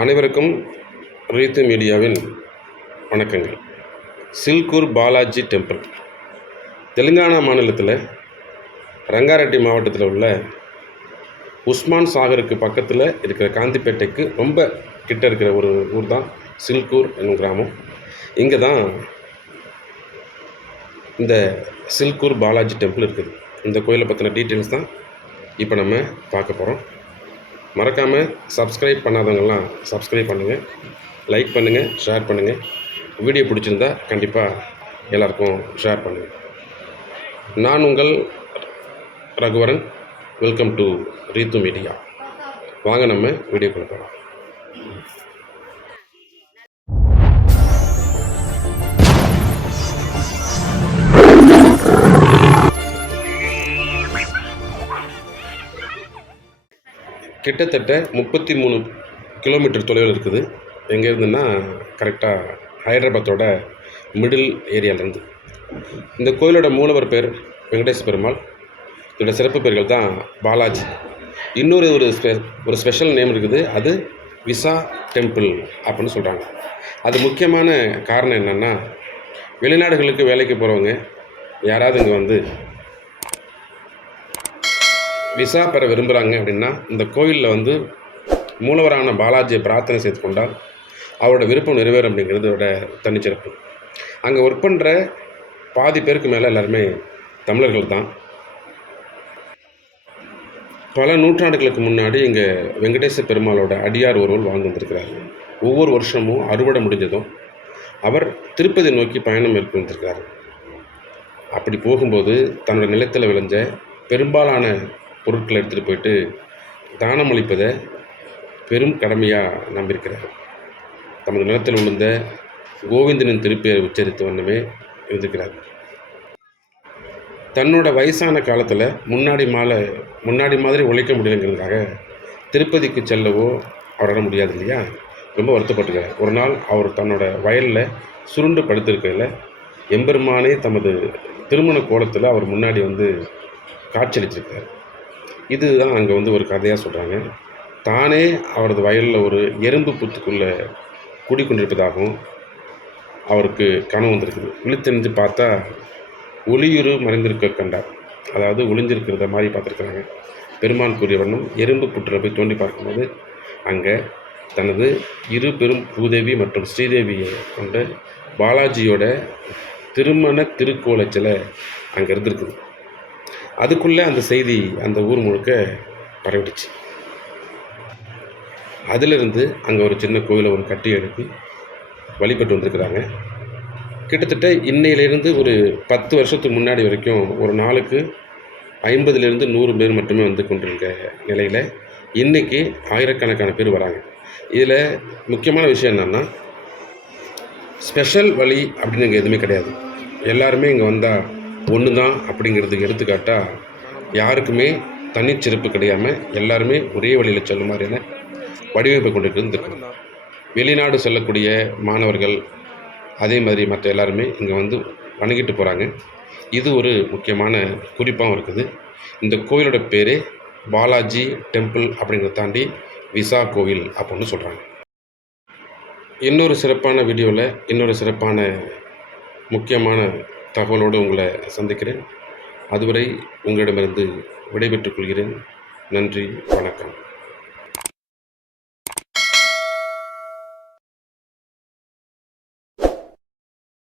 அனைவருக்கும் ரீத்து மீடியாவின் வணக்கங்கள். சில்கூர் பாலாஜி டெம்பிள் தெலுங்கானா மாநிலத்தில் ரங்காரெட்டி மாவட்டத்தில் உள்ள உஸ்மான் சாகருக்கு பக்கத்தில் இருக்கிற காந்திப்பேட்டைக்கு ரொம்ப கிட்ட இருக்கிற ஒரு ஊர் தான் சில்கூர் என்னும் கிராமம். இங்கே தான் இந்த சில்கூர் பாலாஜி டெம்பிள் இருக்குது. இந்த கோயிலை பற்றின டீட்டெயில்ஸ் தான் இப்போ நம்ம பார்க்க போகிறோம். மறக்காமல் சப்ஸ்கிரைப் பண்ணாதவங்கெல்லாம் சப்ஸ்கிரைப் பண்ணுங்கள், லைக் பண்ணுங்கள், ஷேர் பண்ணுங்கள். வீடியோ பிடிச்சிருந்தா கண்டிப்பாக எல்லாருக்கும் ஷேர் பண்ணுங்கள். நான் உங்கள் Raghuvaran. Welcome to Ritu media. வாங்க நம்ம வீடியோக்குள்ள போகலாம். கிட்டத்தட்ட 33 கிலோமீட்டர் தொலைவில் இருக்குது. எங்கே இருந்துன்னா கரெக்டாக ஹைதராபாத்தோட மிடில் ஏரியாவிலேருந்து. இந்த கோயிலோட மூலவர் பேர் வெங்கடேச பெருமாள். இதோட சிறப்பு பேர்கள் தான் பாலாஜி. இன்னொரு ஒரு ஸ்பெஷல் நேம் இருக்குது, அது விசா டெம்பிள் அப்படின்னு சொல்கிறாங்க. அது முக்கியமான காரணம் என்னென்னா, வெளிநாடுகளுக்கு வேலைக்கு போகிறவங்க யாராவது இங்கே வந்து விசா பெற விரும்புகிறாங்க அப்படின்னா இந்த கோயிலில் வந்து மூலவரான பாலாஜியை பிரார்த்தனை செய்து கொண்டால் அவரோட விருப்பம் நிறைவேறும் அப்படிங்கிறதோட தனிச்சிறப்பு. அங்கே ஒர்க் பண்ணுற பாதி பேருக்கு மேலே எல்லாருமே தமிழர்கள் தான். பல நூற்றாண்டுகளுக்கு முன்னாடி இங்கே வெங்கடேச பெருமாளோட அடியார் ஒருவர் வாழ்ந்து வந்திருக்கிறார். ஒவ்வொரு வருஷமும் அறுவடை முடிஞ்சதும் அவர் திருப்பதி நோக்கி பயணம் மேற்கொண்டிருக்கிறார். அப்படி போகும்போது தன்னோட நிலத்தில் விளைஞ்ச பெரும்பாலான பொருட்களை எடுத்துகிட்டு போயிட்டு தானம் அளிப்பதை பெரும் கடமையாக நம்பியிருக்கிறார். தமது நிலத்தில் விழுந்த கோவிந்தனின் திருப்பெயரை உச்சரித்து வண்ணமே இருந்திருக்கிறார். தன்னோட வயசான காலத்தில் முன்னாடி மாதிரி உழைக்க முடியலைங்கிறதுக்காக திருப்பதிக்கு செல்லவோ அவரால் முடியாது இல்லையா, ரொம்ப வருத்தப்பட்டுக்கிறார். ஒரு நாள் அவர் தன்னோட வயலில் சுருண்டு படுத்திருக்கையில் எம்பெருமானே தமது திருமண கோலத்தில் அவர் முன்னாடி வந்து காட்சியளிச்சிருக்கார். இதுதான் அங்கே வந்து ஒரு கதையாக சொல்கிறாங்க. தானே அவரது வயலில் ஒரு எறும்பு புத்துக்குள்ளே குடிக்கொண்டிருப்பதாகவும் அவருக்கு கனவு வந்திருக்குது. விழித்தெறிஞ்சு பார்த்தா ஒளியுறு மறைந்திருக்க கண்டார். அதாவது ஒளிஞ்சிருக்கிறத மாதிரி பார்த்துருக்குறாங்க. பெருமான் கூறிய வண்ணம் எறும்பு புற்றில் போய் தோண்டி பார்க்கும்போது அங்கே தனது இரு பெரும் பூதேவி மற்றும் ஸ்ரீதேவியை கொண்ட பாலாஜியோட திருமண திருக்கோலச்சிலை அங்கே இருந்திருக்குது. அதுக்குள்ளே அந்த செய்தி அந்த ஊர் முழுக்க பரவிடுச்சு. அதிலிருந்து அங்கே ஒரு சின்ன கோயிலை ஒரு கட்டி எழுப்பி வழிபட்டு வந்திருக்கிறாங்க. கிட்டத்தட்ட இன்னையிலேருந்து ஒரு 10 வருஷத்துக்கு முன்னாடி வரைக்கும் ஒரு நாளுக்கு 50லேருந்து 100 பேர் மட்டுமே வந்து கொண்டிருக்க நிலையில் இன்றைக்கி ஆயிரக்கணக்கான பேர் வராங்க. இதில் முக்கியமான விஷயம் என்னென்னா, ஸ்பெஷல் வழி அப்படின்னு இங்கே எதுவுமே கிடையாது. எல்லாருமே இங்கே வந்தால் ஒன்று தான் அப்படிங்கிறதுக்கு எடுத்துக்காட்டால் யாருக்குமே தனிச்சிறப்பு கிடையாமல் எல்லாருமே ஒரே வழியில் செல்லும் மாதிரியான வடிவமைப்பை கொண்டிருக்குது. வெளிநாடு செல்லக்கூடிய மாணவர்கள் அதே மாதிரி மற்ற எல்லாருமே இங்கே வந்து வணங்கிட்டு போகிறாங்க. இது ஒரு முக்கியமான குறிப்பாகவும் இருக்குது. இந்த கோயிலோட பேரே பாலாஜி டெம்பிள் அப்படிங்கிறத தாண்டி விசா கோவில் அப்படின்னு சொல்கிறாங்க. இன்னொரு சிறப்பான வீடியோவில் இன்னொரு சிறப்பான முக்கியமான தகவலோடு உங்களை சந்திக்கிறேன். அதுவரை உங்களிடமிருந்து விடைபெற்றுக் கொள்கிறேன். நன்றி, வணக்கம்.